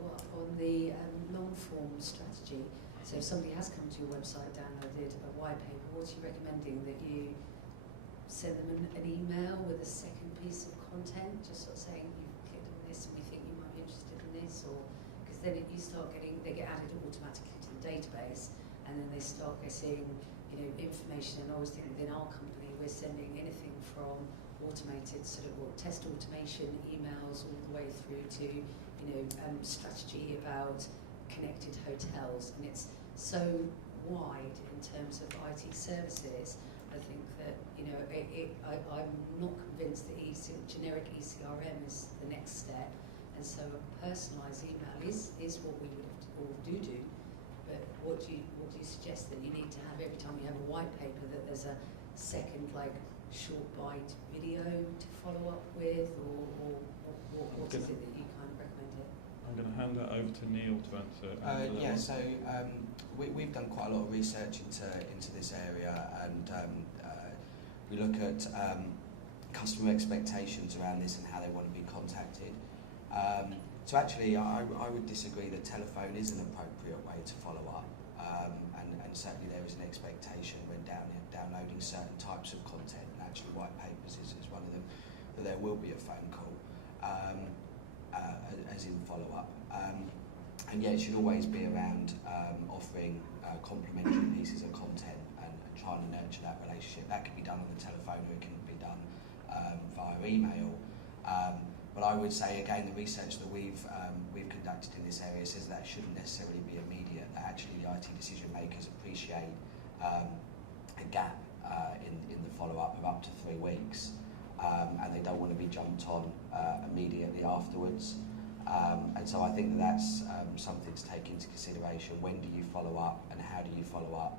follow up on the long form strategy. So if somebody has come to your website, downloaded a white paper, what are you recommending? That you send them an email with a second piece of content, just sort of saying you've clicked on this and we think you might be interested in this, or because then you start getting, they get added automatically to the database, and then they start getting, you know, information. And I always think within our company we're sending anything from automated sort of test automation emails all the way through to, you know, strategy about connected hotels, and it's so wide in terms of IT services. I think that, you know, I'm not convinced that generic ECRM is the next step, and so a personalised email is what we would all do. But what do you suggest that you need to have every time you have a white paper, that there's a second like short bite video to follow up with, or what is it that you kind of recommend here? I'm going to hand that over to Neil to answer. Yeah, so we've done quite a lot of research into this area, and we look at customer expectations around this and how they want to be contacted. So actually, I would disagree that telephone is an appropriate way to follow up, and certainly there is an expectation when downloading certain types of content, and actually white papers is one of them, that there will be a phone call. As in follow-up, and yet it should always be around offering complementary pieces of content and trying to nurture that relationship. That can be done on the telephone, or it can be done via email. But I would say again, the research that we've conducted in this area says that shouldn't necessarily be immediate. That actually the IT decision makers appreciate a gap in the follow-up of up to 3 weeks. And they don't want to be jumped on immediately afterwards. And so I think that's something to take into consideration. When do you follow up, and how do you follow up?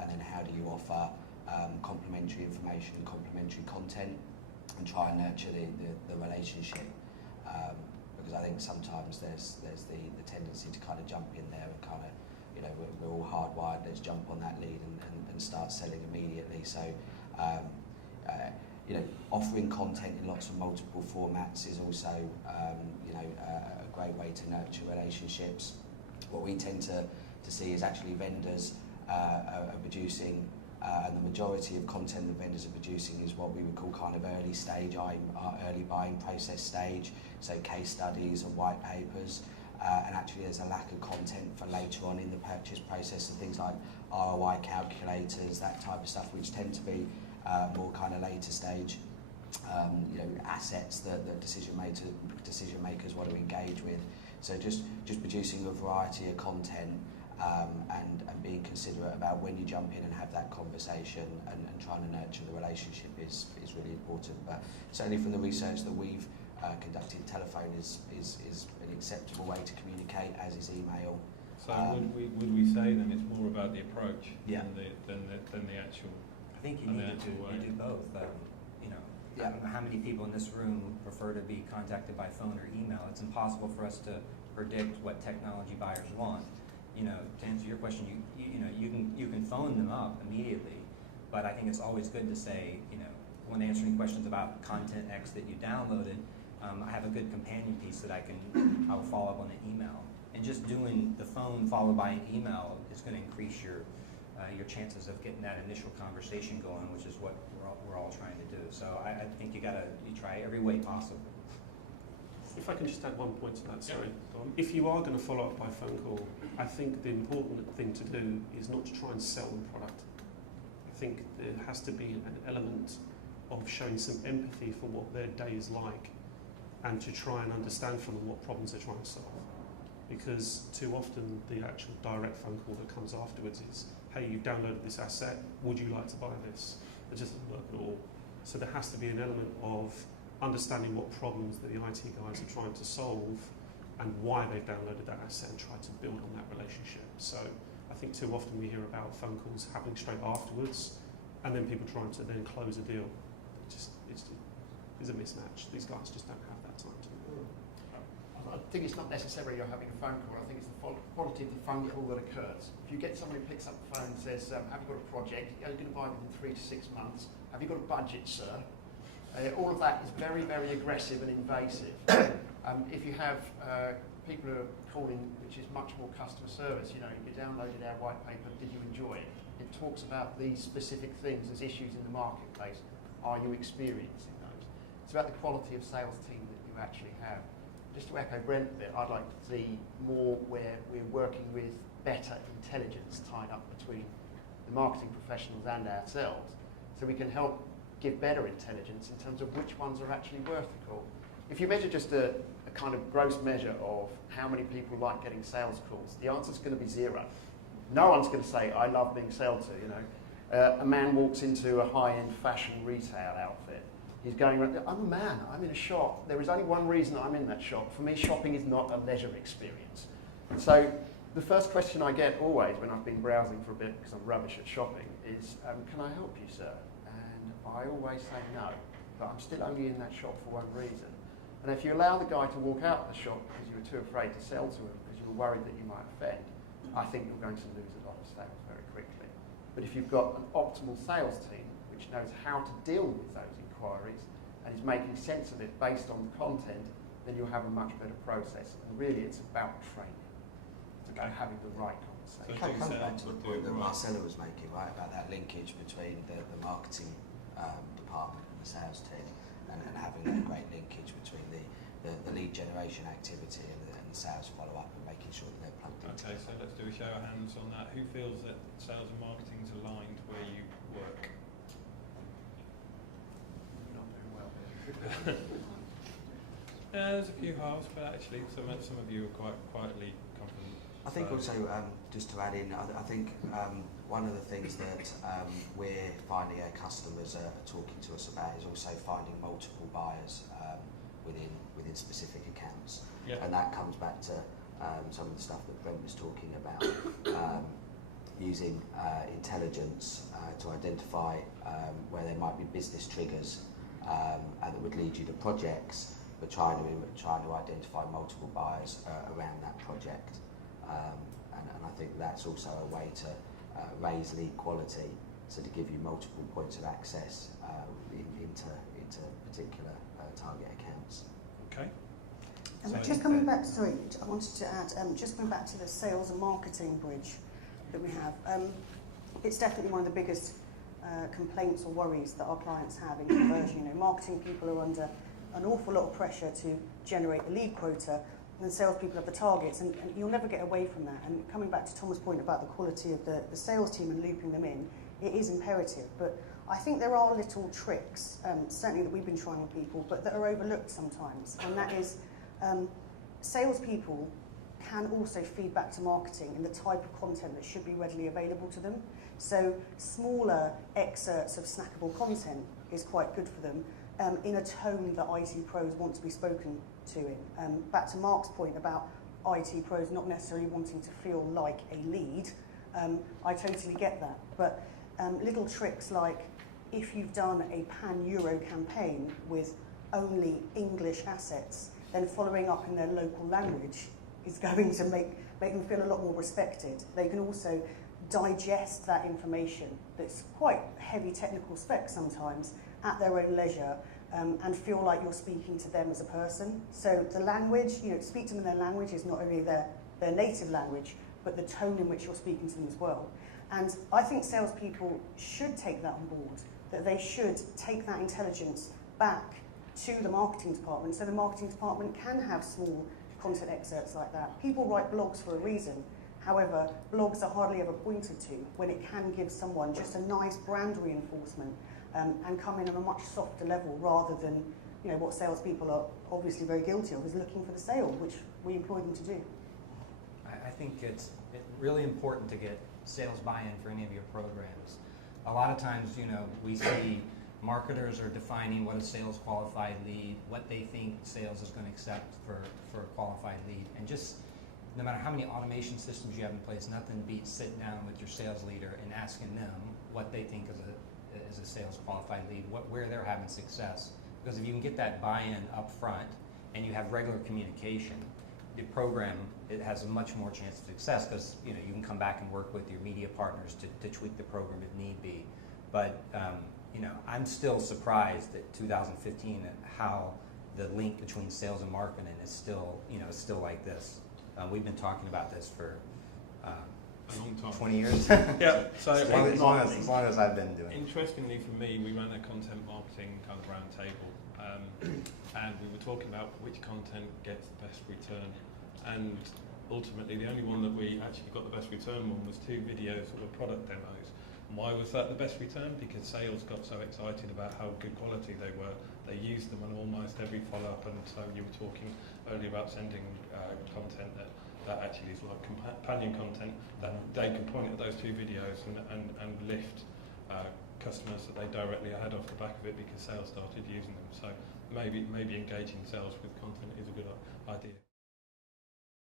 And then how do you offer complementary information and complementary content, and try and nurture the relationship? Because I think sometimes there's the tendency to kind of jump in there and kind of, you know, we're all hardwired, let's jump on that lead and start selling immediately. So you know, offering content in lots of multiple formats is also, you know, a great way to nurture relationships. What we tend to see is actually vendors are producing, and the majority of content that vendors are producing is what we would call kind of early stage, early buying process stage, so case studies and white papers. And actually there's a lack of content for later on in the purchase process, so things like ROI calculators, that type of stuff, which tend to be more kind of later stage, you know, assets that decision makers want to engage with. So just producing a variety of content, and being considerate about when you jump in and have that conversation, and trying to nurture the relationship is really important. But certainly from the research that we've conducted, telephone is an acceptable way to communicate, as is email. So would we say then it's more about the approach, yeah, than the actual? I think you need to do both. You know, yeah. How many people in this room prefer to be contacted by phone or email? It's impossible for us to predict what technology buyers want. You know, to answer your question, you can phone them up immediately, but I think it's always good to say, you know, when answering questions about content X that you downloaded, I have a good companion piece that I will follow up on an email. And just doing the phone followed by an email is going to increase your chances of getting that initial conversation going, which is what we're all trying to do. So I think you try every way possible. If I can just add one point to that, sorry. If you are going to follow up by phone call, I think the important thing to do is not to try and sell the product. I think there has to be an element of showing some empathy for what their day is like, and to try and understand from them what problems they're trying to solve. Because too often the actual direct phone call that comes afterwards is, hey, you've downloaded this asset, would you like to buy this? It just doesn't work at all. So there has to be an element of understanding what problems that the IT guys are trying to solve, and why they've downloaded that asset, and try to build on that relationship. So I think too often we hear about phone calls happening straight afterwards, and then people trying to then close a deal. It's a mismatch. These guys just don't have that time to do it. I think it's not necessarily you're having a phone call. I think it's the quality of the phone call that occurs. If you get somebody who picks up the phone and says, have you got a project? Are you going to buy it within 3 to 6 months? Have you got a budget, sir? All of that is very, very aggressive and invasive. If you have people are calling, which is much more customer service. You know, you downloaded our white paper, did you enjoy it? It talks about these specific things as issues in the marketplace. Are you experiencing those? It's about the quality of sales team that you actually have. Just to echo Brent there, I'd like to see more where we're working with better intelligence tied up between the marketing professionals and ourselves, so we can help give better intelligence in terms of which ones are actually worth the call. If you measure just a kind of gross measure of how many people like getting sales calls, the answer is going to be 0. No one's going to say, I love being sold to, you know. A man walks into a high-end fashion retail outfit. He's going around, I'm a man, I'm in a shop. There is only one reason I'm in that shop. For me, shopping is not a leisure experience. So the first question I get always when I've been browsing for a bit, because I'm rubbish at shopping, is, can I help you, sir? And I always say no, but I'm still only in that shop for one reason. And if you allow the guy to walk out of the shop because you were too afraid to sell to him, because you were worried that you might offend, I think you're going to lose a lot of sales very quickly. But if you've got an optimal sales team which knows how to deal with those inquiries and is making sense of it based on the content, then you'll have a much better process. And really it's about training. It's about having the right conversation. So Coming back to the point that Marcella was making, right, about that linkage between the marketing department and the sales team, and having that great linkage between the lead generation activity and the sales follow-up, and making sure that they're plugged in. Okay, so let's do a show of hands on that. Who feels that sales and marketing is aligned where you work? Not doing well. There's a few halves, but actually some of you are quite quietly confident. I think also, just to add in, I think one of the things that we're finding our customers are talking to us about is also finding multiple buyers within specific accounts. Yeah. And that comes back to some of the stuff that Brent was talking about, using intelligence to identify where there might be business triggers and that would lead you to projects, but trying to identify multiple buyers around that project. And I think that's also a way to raise lead quality, so to give you multiple points of access into particular target accounts. Okay. And just coming back, sorry, I wanted to add, just coming back to the sales and marketing bridge that we have, it's definitely one of the biggest complaints or worries that our clients have in conversion. You know, marketing people are under an awful lot of pressure to generate the lead quota, and salespeople have the targets, and you'll never get away from that. And coming back to Tom's point about the quality of the sales team and looping them in, it is imperative. But I think there are little tricks, certainly that we've been trying with people, but that are overlooked sometimes. And that is, salespeople can also feed back to marketing in the type of content that should be readily available to them. So smaller excerpts of snackable content is quite good for them, in a tone that IT pros want to be spoken to in. Back to Mark's point about IT pros not necessarily wanting to feel like a lead, I totally get that. But little tricks like, if you've done a pan-Euro campaign with only English assets, then following up in their local language is going to make them feel a lot more respected. They can also digest that information that's quite heavy technical spec sometimes at their own leisure, and feel like you're speaking to them as a person. So the language, you know, speak to them in their language is not only their native language, but the tone in which you're speaking to them as well. And I think salespeople should take that on board, that they should take that intelligence back to the marketing department, so the marketing department can have small content excerpts like that. People write blogs for a reason. However, blogs are hardly ever pointed to when it can give someone just a nice brand reinforcement, and come in on a much softer level, rather than, you know, what salespeople are obviously very guilty of, is looking for the sale, which we employ them to do. I think it's really important to get sales buy-in for any of your programs. A lot of times, you know, we see marketers are defining what a sales qualified lead, what they think sales is going to accept for a qualified lead, and just no matter how many automation systems you have in place, nothing beats sitting down with your sales leader and asking them what they think is a sales qualified lead, where they're having success. Because if you can get that buy-in up front and you have regular communication, the program, it has a much more chance of success, because, you know, you can come back and work with your media partners to tweak the program if need be. But you know, I'm still surprised at 2015 at how the link between sales and marketing is still, you know, still like this. We've been talking about this for A long time. 20 years. Yeah, so as long as I've been doing it. interestingly for me, we ran a content marketing kind of round table, and we were talking about which content gets the best return, and ultimately the only one that we actually got the best return on was 2 videos that were product demos. And why was that the best return? Because sales got so excited about how good quality they were, they used them on almost every follow-up. And so you were talking earlier about sending content that actually is like companion content, that they could point at those 2 videos and lift customers that they directly had off the back of it because sales started using them. So maybe engaging sales with content is a good idea.